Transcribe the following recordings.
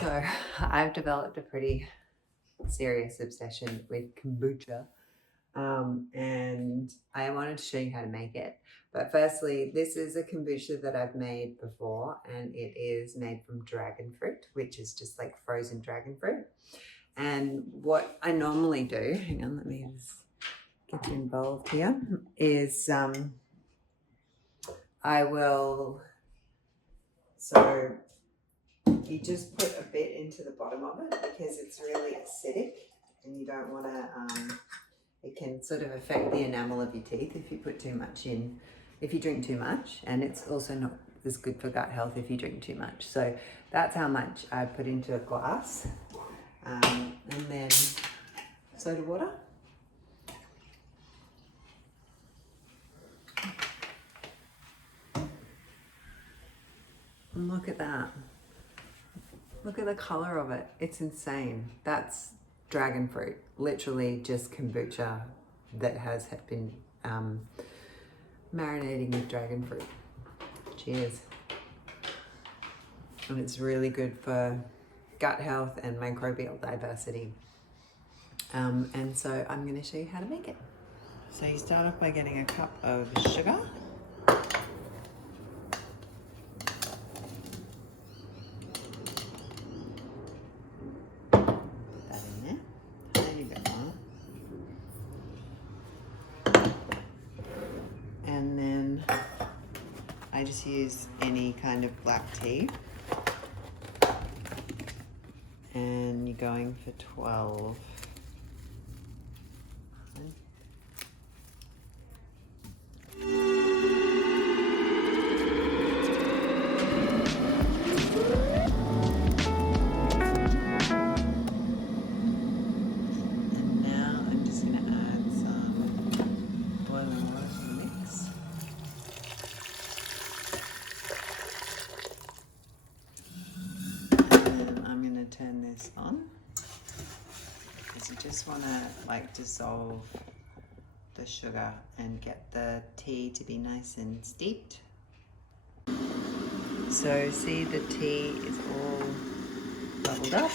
So I've developed a pretty serious obsession with kombucha, and I wanted to show you how to make it. But firstly, this is a kombucha that I've made before, and it is made from dragon fruit, which is just like frozen dragon fruit. And what I normally do, hang on, let me just get involved here, is I will, so you just put a bit into the bottom of it because it's really acidic and you don't want to, it can sort of affect the enamel of your teeth if you put too much in, if you drink too much, and it's also not as good for gut health if you drink too much. So that's how much I put into a glass, and then soda water. And look at that. Look at the color of it. It's insane. That's dragon fruit, literally just kombucha that has been marinating with dragon fruit. Cheers. And it's really good for gut health and microbial diversity. And so I'm going to show you how to make it. So you start off by getting a cup of sugar. And then I just use any kind of black tea. And you're going for 12. Turn this on because you just want to like dissolve the sugar and get the tea to be nice and steeped. So see, the tea is all bubbled up,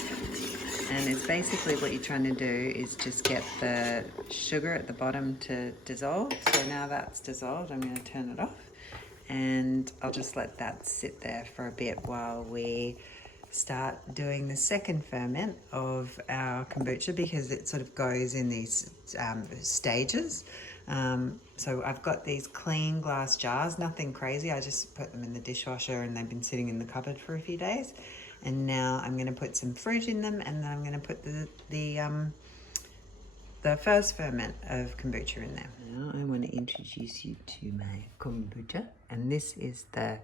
and it's basically what you're trying to do is just get the sugar at the bottom to dissolve. So now that's dissolved, I'm going to turn it off and I'll just let that sit there for a bit while we start doing the second ferment of our kombucha, because it sort of goes in these stages. So I've got these clean glass jars, nothing crazy. I just put them in the dishwasher and they've been sitting in the cupboard for a few days. And now I'm going to put some fruit in them, and then I'm going to put the first ferment of kombucha in there. Now I want to introduce you to my kombucha, and this is the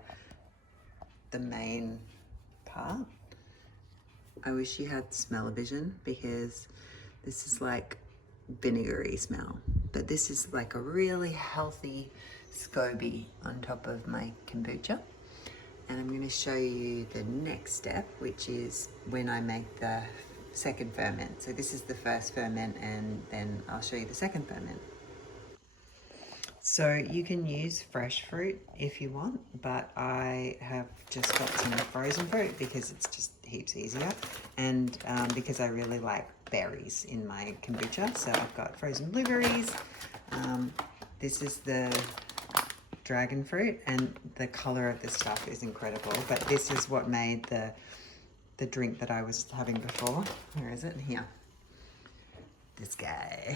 main part. I wish you had smell-o-vision, because this is like vinegary smell, but this is like a really healthy SCOBY on top of my kombucha. And I'm going to show you the next step, which is when I make the second ferment. So this is the first ferment, and then I'll show you the second ferment. So you can use fresh fruit if you want, but I have just got some frozen fruit because it's just heaps easier, and because I really like berries in my kombucha. So I've got frozen blueberries. This is the dragon fruit, and the color of this stuff is incredible, but this is what made the drink that I was having before. Where is it? Here. This guy.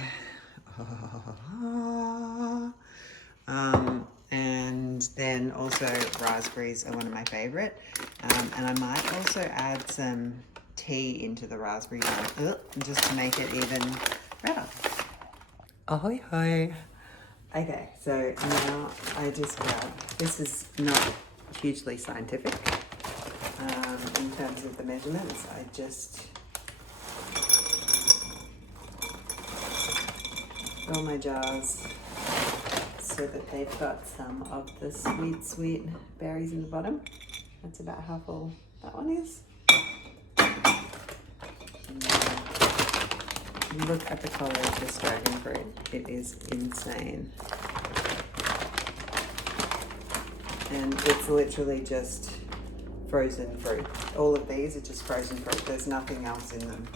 And then also raspberries are one of my favorite, and I might also add some tea into the raspberry one, just to make it even redder. Ahoy hoy. Okay, so now I just grab, this is not hugely scientific in terms of the measurements. I just fill my jars so that they've got some of the sweet berries in the bottom. That's about how full that one is. And look at the color of this dragon fruit. It is insane. And it's literally just frozen fruit. All of these are just frozen fruit. There's nothing else in them.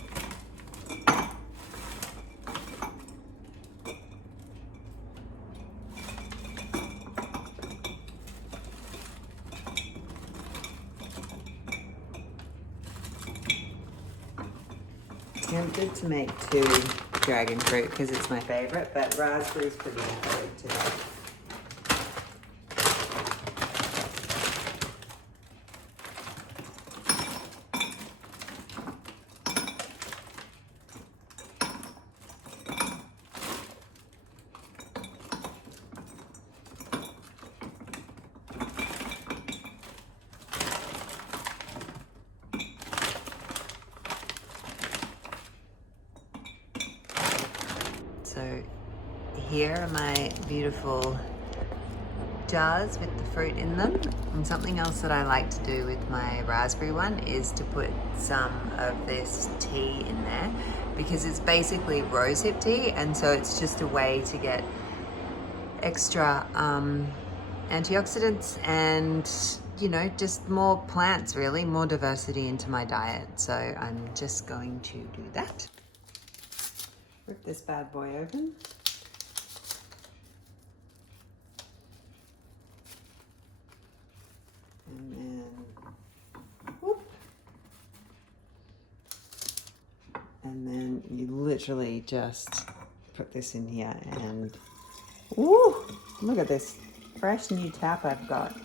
Tempted to make 2 dragon fruit because it's my favourite, but raspberry's pretty good today. So here are my beautiful jars with the fruit in them. And something else that I like to do with my raspberry one is to put some of this tea in there, because it's basically rosehip tea, and so it's just a way to get extra antioxidants and, you know, just more plants, really, more diversity into my diet. So I'm just going to do that. Rip this bad boy open. And then, whoop. And then you literally just put this in here and, ooh, look at this fresh new tap I've got.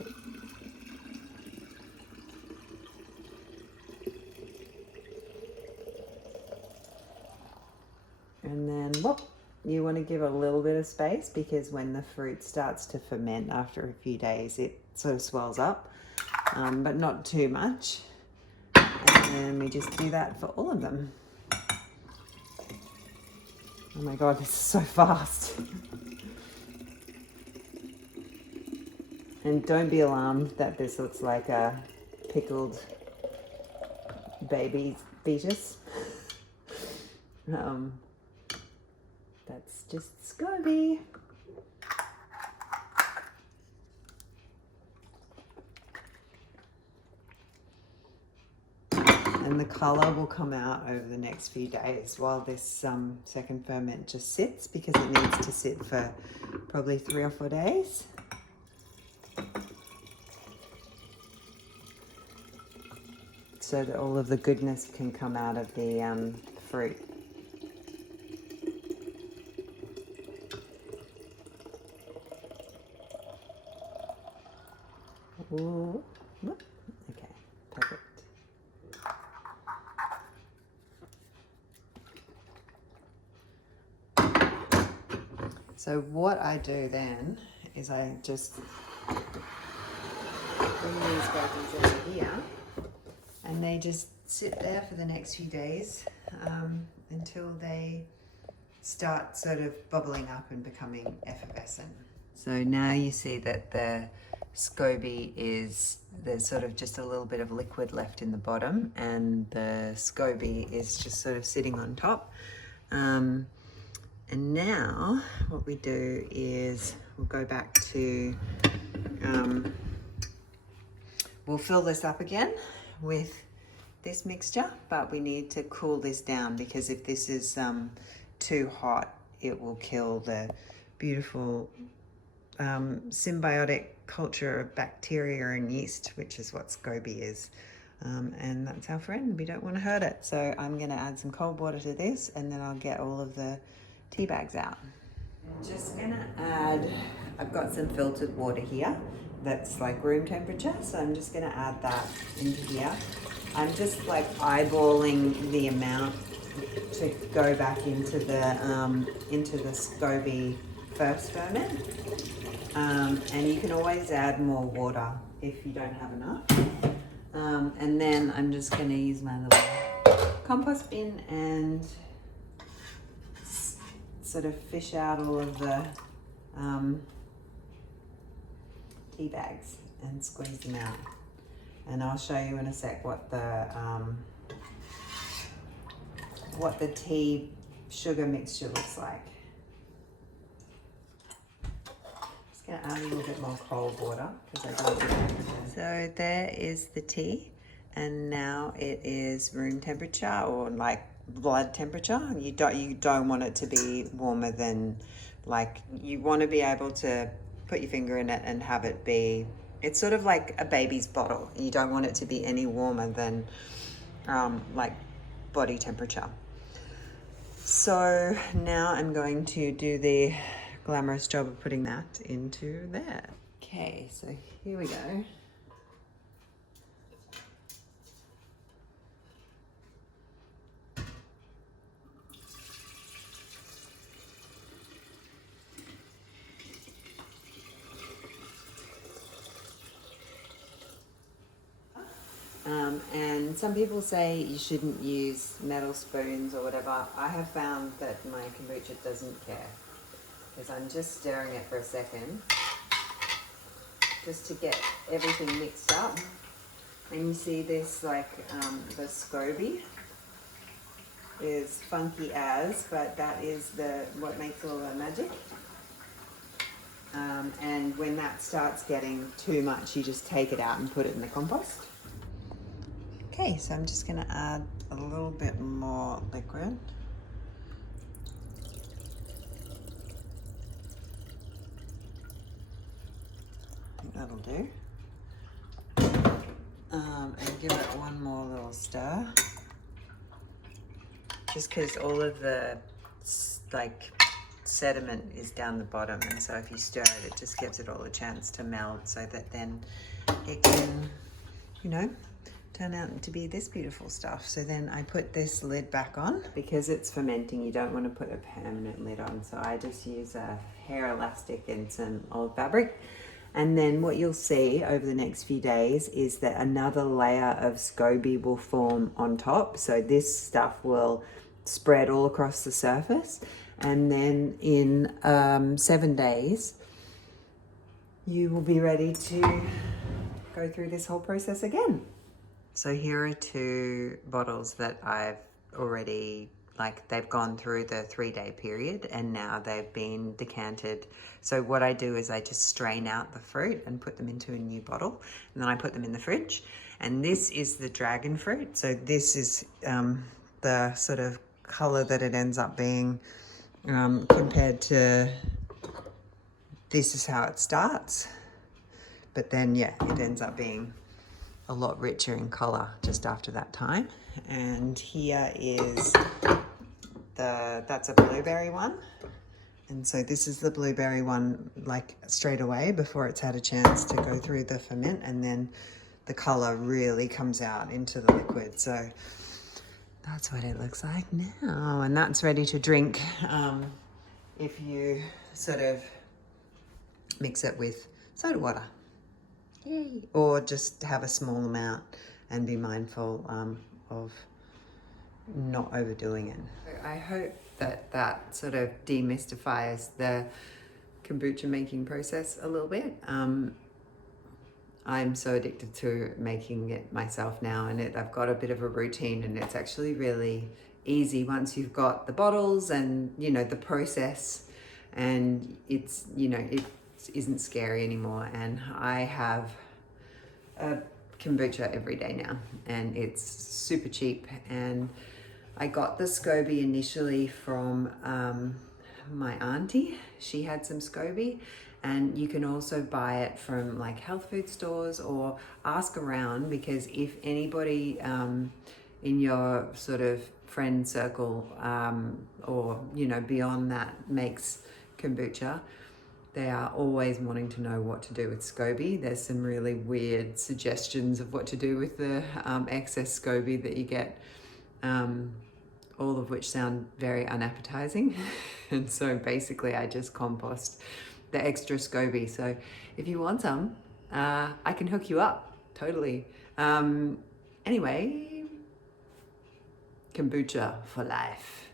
And then, whoop, you want to give a little bit of space, because when the fruit starts to ferment after a few days, it sort of swells up, but not too much. And then we just do that for all of them. Oh my God, this is so fast. And don't be alarmed that this looks like a pickled baby fetus. That's just SCOBY. And the colour will come out over the next few days while this second ferment just sits, because it needs to sit for probably 3 or 4 days. So that all of the goodness can come out of the fruit. Ooh. Okay, perfect. So what I do then is I just bring these babies over here, and they just sit there for the next few days until they start sort of bubbling up and becoming effervescent. So now you see that the SCOBY there's sort of just a little bit of liquid left in the bottom, and the SCOBY is just sort of sitting on top. And now what we do is we'll go back to, we'll fill this up again with this mixture, but we need to cool this down, because if this is too hot, it will kill the beautiful symbiotic culture of bacteria and yeast, which is what SCOBY is. And that's our friend. We don't want to hurt it. So I'm going to add some cold water to this, and then I'll get all of the tea bags out. I'm just going to add, I've got some filtered water here that's like room temperature, so I'm just going to add that into here. I'm just like eyeballing the amount to go back into the SCOBY first ferment. And you can always add more water if you don't have enough. And then I'm just going to use my little compost bin and sort of fish out all of the tea bags and squeeze them out. And I'll show you in a sec what the tea sugar mixture looks like. Gonna add a little bit more cold water because I don't want it. So there is the tea, and now it is room temperature or like blood temperature. You don't want it to be warmer than, like, you want to be able to put your finger in it and have it be. It's sort of like a baby's bottle. You don't want it to be any warmer than like body temperature. So now I'm going to do the glamorous job of putting that into there. Okay, so here we go. And some people say you shouldn't use metal spoons or whatever. I have found that my kombucha doesn't care, because I'm just stirring it for a second just to get everything mixed up. And you see this, like, the SCOBY is funky as, but that is what makes all the magic. And when that starts getting too much, you just take it out and put it in the compost. Okay, so I'm just gonna add a little bit more liquid. I think that'll do. And give it one more little stir. Just because all of the, like, sediment is down the bottom, and so if you stir it, it just gives it all a chance to meld, so that then it can, you know, turn out to be this beautiful stuff. So then I put this lid back on. Because it's fermenting, you don't want to put a permanent lid on, so I just use a hair elastic and some old fabric. And then what you'll see over the next few days is that another layer of SCOBY will form on top. So this stuff will spread all across the surface, and then in 7 days you will be ready to go through this whole process again. So here are 2 bottles that I've already, like, they've gone through the 3-day period and now they've been decanted. So what I do is I just strain out the fruit and put them into a new bottle, and then I put them in the fridge. And this is the dragon fruit. So this is the sort of color that it ends up being, compared to, this is how it starts. But then, yeah, it ends up being a lot richer in color just after that time. And here is that's a blueberry one. And so this is the blueberry one, like, straight away before it's had a chance to go through the ferment, and then the color really comes out into the liquid. So that's what it looks like now, and that's ready to drink if you sort of mix it with soda water. Yay. Or just have a small amount and be mindful of not overdoing it. I hope that sort of demystifies the kombucha making process a little bit. I'm so addicted to making it myself now, and I've got a bit of a routine, and it's actually really easy once you've got the bottles and, you know, the process, and it's, you know, it isn't scary anymore. And I have a kombucha every day now, and it's super cheap. And I got the SCOBY initially from my auntie. She had some SCOBY, and you can also buy it from, like, health food stores, or ask around, because if anybody in your sort of friend circle or, you know, beyond that makes kombucha, they are always wanting to know what to do with SCOBY. There's some really weird suggestions of what to do with the excess SCOBY that you get, all of which sound very unappetizing. And so basically I just compost the extra SCOBY. So if you want some, I can hook you up, totally. Anyway, kombucha for life.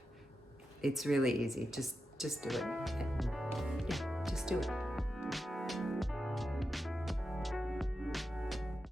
It's really easy, just do it. Yeah, just do it.